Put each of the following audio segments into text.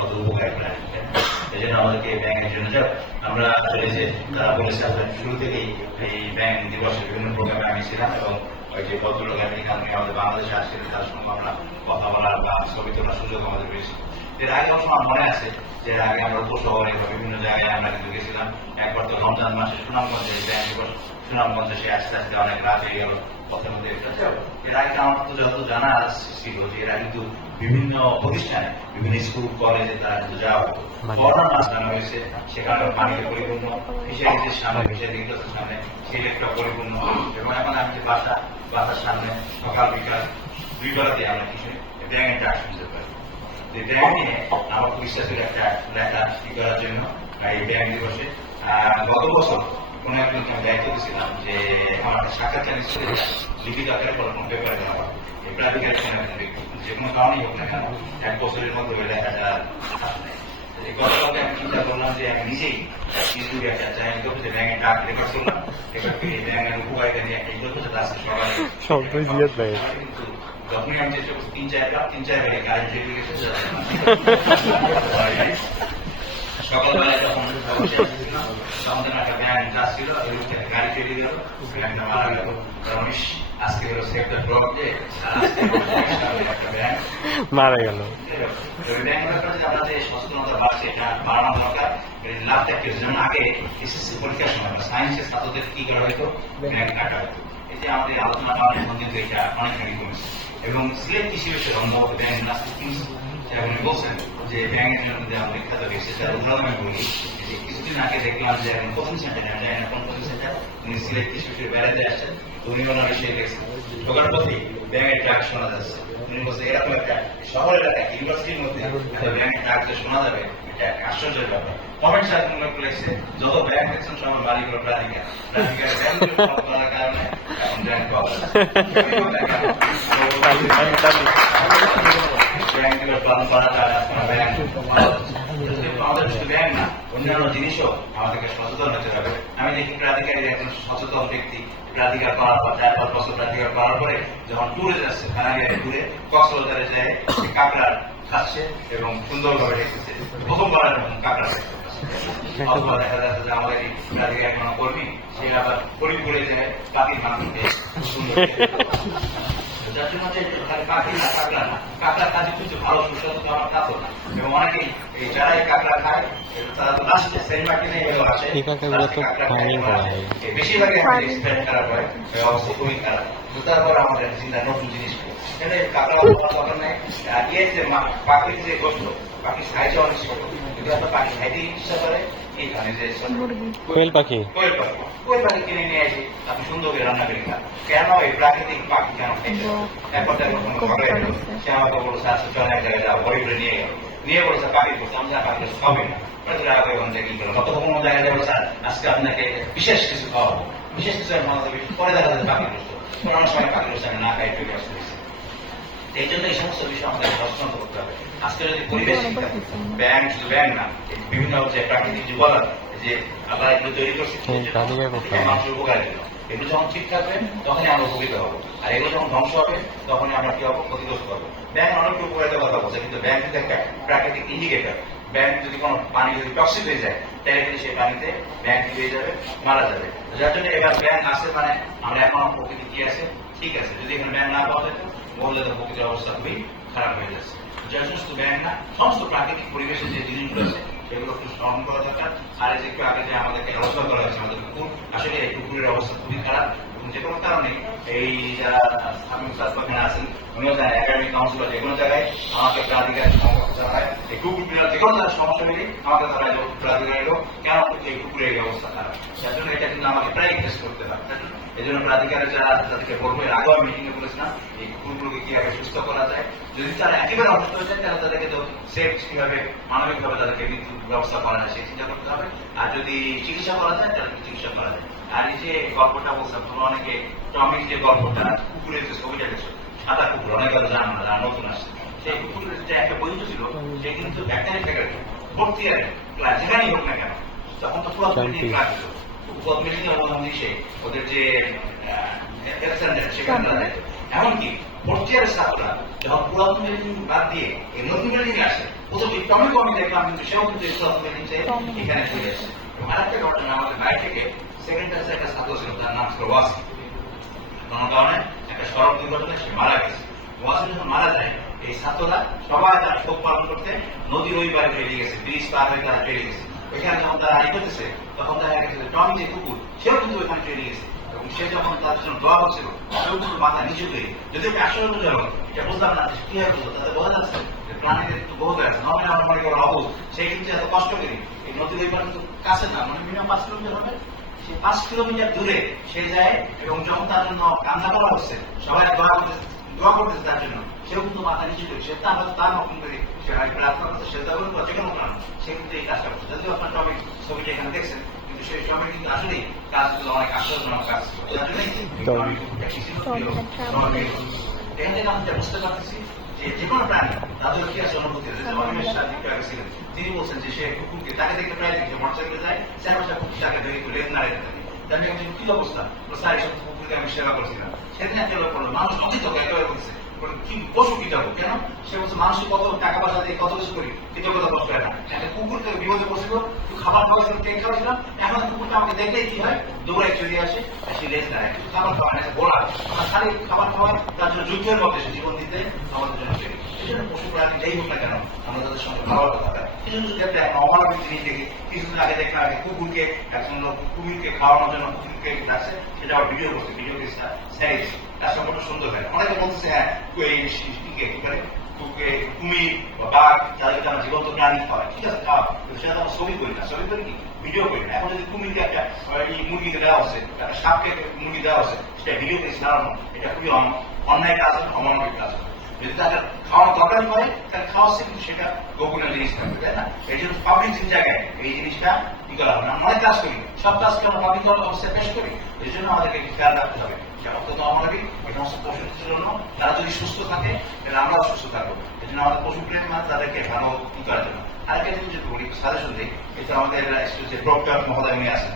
কত উপকার করে। এই জন্য আমাদেরকে ব্যাংকের জন্য আমরা আসলে যে তারা বলেছে শুরু থেকেই এই ব্যাংক দিবসের বিভিন্ন প্রোগ্রামে আমি ছিলাম এবং ওই যে ভদ্রলোক এখানে আমাদের বাংলাদেশে আসছিল তার সঙ্গে আমরা কথা বলার বা ছবি তোলার সুযোগ আমাদের পেয়েছি। এর আগে অবশ্য আমার মনে আছে যে এর আগে আমরা উপশহরে বা বিভিন্ন জায়গায় আমরা কিন্তু গেছিলাম। একবার তো রমজান মাসে সুনামগঞ্জে ব্যাংক দিবস, সুনামগঞ্জে সে আস্তে আস্তে অনেক রাত হয়ে গেল পথের মধ্যে। এর আগে আমার তো যত জানা ছিল যে এরা কিন্তু বিভিন্ন প্রতিষ্ঠানে বিভিন্ন স্কুল কলেজে তারা কিন্তু যাওয়া হতো। করোনা মাস জানা হয়েছে সেখানে পানিতে পরিপূর্ণ, ফিশারিজের সামনে ফিশারি সামনে সিলেক্টটা পরিপূর্ণ এবং এখন আমি যে বাসার সামনে সকাল বিকাল দুই বেলাতে আমরা কিছু ব্যাংকের ডাক শুনতে পারি। যে ব্যাংক নিয়ে আমার খুব ইচ্ছা ছিল একটা লেখা করার জন্য এই ব্যাংক দিবসে। গত বছর কোন একজনকে আমি দায়িত্ব দিয়েছিলাম যে আমার সাক্ষাৎকার লিখিত আকারে কোনো পেপারে দেওয়া এই প্রাধিকার যে কোনো কারণেই হোক না কেন 1 বছরের মধ্যে ওই লেখাটা আসবে। গতকালকে আমি চিন্তা করলাম যে আমি নিজেই ফেসবুকে একটা চ্যানেল করবো যে ব্যাংকের ডাক রেকর্ড করলাম, রেকর্ড করে ব্যাংকের উপকারিতা নিয়ে একটা ইন্টারভিউ আসছে সবাই। কিন্তু যখনই আমি চেষ্টা করছি 3-4 বেড়ে কারেন্ট চলে গেছে সকালবেলায় যখন তখন একটা ব্যাংক কাজ ছিল গাড়ি চলে গেল, ব্যাংকটা মারা গেল। আজকে হলো সেক্টর ব্লক যে একটা ব্যাংক মারা গেল। আমাদের সচেতনতা বাড়ছে, এটা বাড়ানো দরকার। লাভটা কি যেমন আগে এসএসসি পরীক্ষার সময় সায়েন্সের ছাত্রদের কি করা হয়তো ব্যাংক কাটা হতো। এই যে আমাদের আলোচনাটা অনেক কিন্তু এটা অনেকখানি কমেছে এবং সিলেট কৃষি বিষয়ে সম্ভবত ব্যাংক উনি বলছেন যে ব্যাংকের জন্য যে আমাদের বিখ্যাত ব্যক্তি তার উদাহরণ আমি বলি। কিছুদিন আগে দেখলাম যে এখন কোচিং সেন্টারে আমি জানি না কোন কোচিং সেন্টার, উনি সিলেট কৃষি বিষয়ে বেড়াতে আসছেন। উনি ওনার বিষয়ে দেখছেন ঢোকার পথে ব্যাংকের ডাক শোনা যাচ্ছে। উনি বলছে এরকম একটা শহরের একটা ইউনিভার্সিটির মধ্যে ব্যাংকের ডাক যে শোনা যাবে এটা আশ্চর্যের ব্যাপার। কমেন্ট সাইটে লেখছে যত ব্যাংক দেখছেন সব বাড়িগুলো প্রাধিকার করার কারণে এখন ব্যাংক পাওয়া যায়। আমাদের শুধু ব্যাংক না, অন্যান্য জিনিসও আমাদেরকে সচেতন হতে হবে। আমি দেখি প্রাধিকারী একজন সচেতন ব্যক্তি প্রাধিকার করার পর 4-5 বছর প্রাধিকার করার পরে যখন ট্যুরে যাচ্ছে কানাডিয়ায় ট্যুরে কক্সবাজারে যায় কাঁকড়া খাচ্ছে এবং সুন্দরভাবে দেখতেছে। প্রথমবার কাঁকড়া অথবা দেখা যাচ্ছে যে আমাদের এই প্রাধিকার কোনো কর্মী সে আবার ফরিদপুরে যায় পাখির মাংস খেয়ে সুন্দর যার জন্য পাখি না কাঁকড়া না, কাঁকড়া কাজে কিন্তু ভালো সুস্বাদু খাবার খাতো না এবং অনেকেই এই যারা এই কাঁকড়া খায় তারা তো লাস্টে সেন্ট মার্টিনে এগুলো আসে বেশিরভাগই আমাদের এক্সপেরিয়েন্স খারাপ হয়, অবস্থা খুবই খারাপ। তারপর আমাদের চিন্তা নতুন জিনিস এখানে কাঁকড়া দরকার নেই। আর যে পাখির যে গোস্ত পাখির সাইজে অনেক ছোট, যদি আপনার পাখি খাইতে ইচ্ছা করে এইখানে যে কোয়েল পাখি কিনে নিয়ে আসি আপনি সুন্দর করে রান্না করে খান। কেন এই প্রাকৃতিক পাখি কেন খাইতে সে আমাকে বলছে আজকে চলে এক জায়গায় যাও বড়ি করে নিয়ে বলছে পাখি করছে আমি যা পাখি খাবে না কত কোনো জায়গায় যাবো স্যার আজকে আপনাকে বিশেষ কিছু খাওয়াবো, বিশেষ কিছু পরে দেখা যাচ্ছে পাখি করছো অনেক সময় পাখি করছে আমি না খাই চলে আসতে এই জন্য এই সমস্ত বিষয় আমাদের সচেতন করতে হবে। আজকে যদি পরিবেশ শিক্ষা ব্যাংক শুধু ব্যাংক না বিভিন্ন যে প্রাকৃতিক যে বলার যে আমরা এগুলো তৈরি করছি মানুষের উপকারের জন্য এগুলো যখন ঠিক থাকবে তখনই আমরা উপকৃত হবো, আর এগুলো যখন ধ্বংস হবে তখনই আমরা কি হবো ক্ষতিগ্রস্ত হবো। ব্যাংক অনেক উপকারিতার কথা বলছে কিন্তু ব্যাংক কিন্তু একটা প্রাকৃতিক ইন্ডিকেটর। ব্যাংক যদি কোনো পানি যদি টক্সিক হয়ে যায় তাহলে কিন্তু সেই পানিতে ব্যাংক কি হয়ে যাবে মারা যাবে। যার জন্য এবার ব্যাংক আসে মানে আমরা এখন প্রকৃতি কি আছে ঠিক আছে, যদি এখানে ব্যাংক না পাওয়া যেত বললে তো প্রকৃতির অবস্থা খুবই খারাপ হয়ে যাচ্ছে। যার জন্য শুধু ব্যাংক না সমস্ত প্রাকৃতিক পরিবেশের যে জিনিসগুলো আছে এগুলো একটু স্মরণ করা দরকার। আর যে একটু আগে যে আমাদেরকে আলোচনা করা হয়েছে আমাদের পুকুর, আসলে এই পুকুরের অবস্থা খুবই খারাপ। যে কোনো কারণে এই যারা স্বামী স্বাস্থ্যখানে আছেন উনিও জানেন একাডেমিক কাউন্সিলর যে কোনো জায়গায় আমাকে প্রাধিকার সমস্যা জানায় এই কুকুর যে কোনো সমস্যা মিলে আমাকে জানায় প্রাধিকার এলো কেন এই কুকুরের এই অবস্থা খারাপ। যার জন্য এটা কিন্তু আমাকে প্রায় ফেস করতে হয়। এই জন্য প্রাধিকারের যারা তাদেরকে বলবো এর আগেও মিটিং এ বলেছিলাম এই কুকুরগুলোকে কিভাবে সুস্থ করা যায়। যদি তারা একেবারে অসুস্থ হয়ে যায় তাহলে তাদেরকে তো সেফ কিভাবে মানবিকভাবে তাদেরকে মৃত্যুর ব্যবস্থা করা যায় সেই চিন্তা করতে হবে। আর যদি চিকিৎসা করা যায় তাহলে চিকিৎসা করা যায়। আর এই যে গল্পটা বলছিলাম তোমরা অনেকে টমির যে গল্পটা কুকুরের যে ছবিটা দেখছো সাদা কুকুর অনেক জানো না যারা নতুন আসছে সেই কুকুরের যে একটা বৈধ ছিল সে কিন্তু ব্যাকটেরিয়া থেকে ভর্তি আর যেখানেই হোক না কেন তখন তো পুরো ক্লাস ছিল ওদের যে এমনকি ফোর্থ ইয়ারের ছাত্ররা যখন পুরাতন বিল্ডিং বাদ দিয়ে এই নতুন বিল্ডিং আসে প্রথম এই টমেটো আমি দেখলাম কিন্তু সেও কিন্তু ইসলামের নিচে এখানে চলে এসেছে। এবং আরেকটা ঘটনা, আমাদের বাইরে থেকে সেকেন্ড ক্লাসে একটা ছাত্র ছিল, তার নাম ছিল ওয়াসি। কোনো কারণে একটা সড়ক দুর্ঘটনায় সে মারা গেছে। ওয়াসি যখন মারা যায়, এই ছাত্ররা সবাই তার শোক পালন করতে নদীর ওই পারে চলে গেছে, ব্রিজ পার হয়ে তারা চলে গেছে। ওইখানে যখন তারা আই করতেছে তখন দেখা গেছে টমি যে কুকুর, সেও কিন্তু ওইখানে চলে গেছে। এবং সে যখন তাদের জন্য দোয়া করছিল, সেও কিন্তু মাথা নিচু করে, যদি আশ্চর্যজনক, এটা বুঝলাম না কি হয় বুঝলো, তাদের বোঝা যাচ্ছে যে প্রাণীদের একটু বহু আছে। নর্মালি আমরা মনে করি অবুধ, সে কিন্তু এত কষ্ট করি এই নদীর ওই পারে কিন্তু কাছে না, মানে মিনিমাম 5 কিলোমিটার হবে। 5 কিলোমিটার দূরে সে যায় এবং যখন তার জন্য কান্না করা হচ্ছে, সবাই দোয়া করতেছে তার জন্য, সেও কিন্তু মাথা নিচু করে, সে তার মতন করে সে প্রার্থনা করছে, সে তার যে কোনো প্রাণ, সে কিন্তু এই কাজটা করছে। যদিও আপনার টপিক ছবিটা এখানে দেখছেন, কিন্তু সেই সময় কিন্তু আসলেই কাজগুলো অনেক আশ্চর্যজনক কাজ ছিল। যার জন্যই এখান থেকে আমরা বুঝতে পারতেছি যে যে কোনো প্রাণী তাদের কি আছে অনুভূতি আছে। ছিলেন, তিনি বলছেন যে সে কুকুরকে তাকে দেখতে প্রায় দেখে মোটরসাইকেলে যায়, চারপাশে কুকুর তাকে ধরে একটু লেজ নাড়াইতে থাকে। তাহলে একজন কি অবস্থা, স্যার এইসব কুকুরকে আমি সেবা করছিলাম। সেদিন একটা করলো মানুষ অতীত একেবারে বলছে কি পশু কৃতজ্ঞ, কেন সে বলছে মানুষ কত টাকা পয়সা দিয়ে কত কিছু করি, কৃতজ্ঞতা করতে হয় না। একটা কুকুরকে বিপদে পড়ছিল, খাবার খাওয়াছিলাম, কেক খাওয়াছিলাম, এখন কুকুরটা আমাকে দেখলেই কি হয়, দৌড়ায় চলে আসে, সে লেজ দাঁড়ায়, কিছু খাবার খাওয়া না, বলা আমরা খালি খাবার খাওয়াই, তার জন্য যুদ্ধের মধ্যে সে জীবন দিতে আমাদের জন্য চলে। এই জন্য পশু প্রাণী যাই হোক না কেন আমরা তাদের সঙ্গে ভালো কথা হয়। এই জন্য যদি একটা অমানবিক জিনিস দেখি, কিছুদিন আগে দেখলাম আগে কুকুরকে একজন লোক কুকুরকে খাওয়ানোর জন্য কুকুরকে ডাকছে, সেটা আবার ভিডিও করছে, ভিডিও স্যারিজ তার সম্পর্কে সুন্দর হয়। অনেকে বলতেছে হ্যাঁ কুমির বা বাঘ তাদেরকে আমরা জীবন্ত প্রাণী খাওয়াই, ঠিক আছে খাওয়া, সেটা আমরা ছবি করি না, ছবি করি কি ভিডিও করি না। এখন যদি কুমিরকে একটা মুরগিকে দেওয়া হচ্ছে, একটা সাপকে মুরগি দেওয়া হচ্ছে, সেটা ভিডিও করে ছাড়ানো, এটা খুবই অন্যায় কাজ, অমানবিক কাজ। যদি তাদের খাওয়ার দরকার হয় তাহলে খাওয়াচ্ছে, কিন্তু সেটা গোপনীয় জিনিস থাকবে, তাই না? এই জন্য পাবলিক জায়গায় এই জিনিসটা কি করা হবে না। অনেক কাজ করি, সব কাজকে আমরা পাবলিক অবস্থায় পেশ করি। এই জন্য আমাদেরকে খেয়াল রাখতে হবে, অত্যন্ত অমানবিক এই সমস্ত পশুর জন্য। তারা যদি সুস্থ থাকে তাহলে আমরাও সুস্থ থাকবো। এই জন্য আমাদের পশু প্রেমী মানে তাদেরকে ভালো কি করার জন্য। আরেকটা জিনিস যদি বলি, সাজেশন দিই, এটা আমাদের যে প্রক্টর মহোদয় উনি আছেন,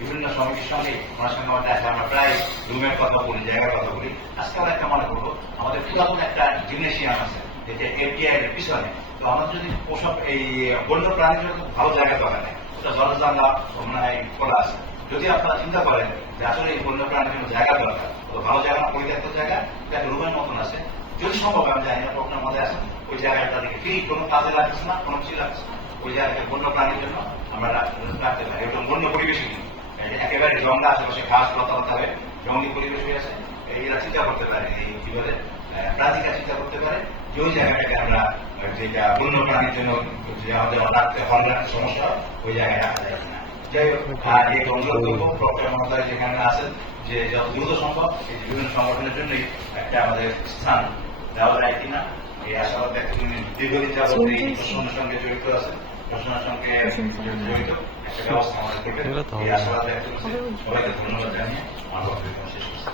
বিভিন্ন সমিতির সঙ্গে ওনার সঙ্গে আমার দেখা, আমরা প্রায় রুমের কথা বলি, জায়গার কথা বলি। আজকে আমরা একটা মনে করবো, আমাদের পুরাতন একটা জিমনেশিয়াম আছে যেটা এফডিআই এর পিছনে। তো আমাদের যদি পোষক এই বন্য প্রাণীর জন্য ভালো জায়গা দরকার নেই, ওটা জলজানলা মনে হয় খোলা আছে। যদি আপনারা চিন্তা করেন যে আসলে এই বন্য প্রাণীর জন্য জায়গা দরকার, তো ভালো জায়গা না, পরিত্যক্ত জায়গা, একটা রুমের মতন আছে, যদি সম্ভব আমি জানি না আপনার মধ্যে আছেন, ওই জায়গাটা তাদেরকে ফ্রি, কোনো কাজে লাগছে না, কোনো কিছু লাগছে না, ওই জায়গায় বন্য প্রাণীর জন্য আমরা রাখতে পারি। এবং বন্য পরিবেশে কিন্তু একেবারে জঙ্গল আশেপাশে ঘাস লতা হবে, জঙ্গলি পরিবেশ হয়ে আছে, এরা চিন্তা করতে পারে, এই কি বলে প্রাণীরা চিন্তা করতে পারে যে ওই জায়গাটাকে আমরা যেটা বন্য প্রাণীর জন্য যে আমাদের রাখতে হল রাখতে সমস্যা হয়, ওই জায়গায় রাখা যায় না। যাই হোক, এই অনুরোধ করবো প্রক্টর মহোদয় যেখানে আছেন যে যত দ্রুত সম্ভব এই বিভিন্ন সংগঠনের জন্যই একটা আমাদের স্থান দেওয়া যায় কিনা, এই আশাবাদ ব্যক্ত করে দীর্ঘদিন যাবত এই প্রশ্নের সঙ্গে জড়িত আছেন, প্রশ্নের সঙ্গে জড়িত একটা ব্যবস্থা আমাদের করবে, এই আশাবাদ ব্যক্ত করছি। সবাইকে ধন্যবাদ জানিয়ে আমার বক্তব্য শেষ করছি।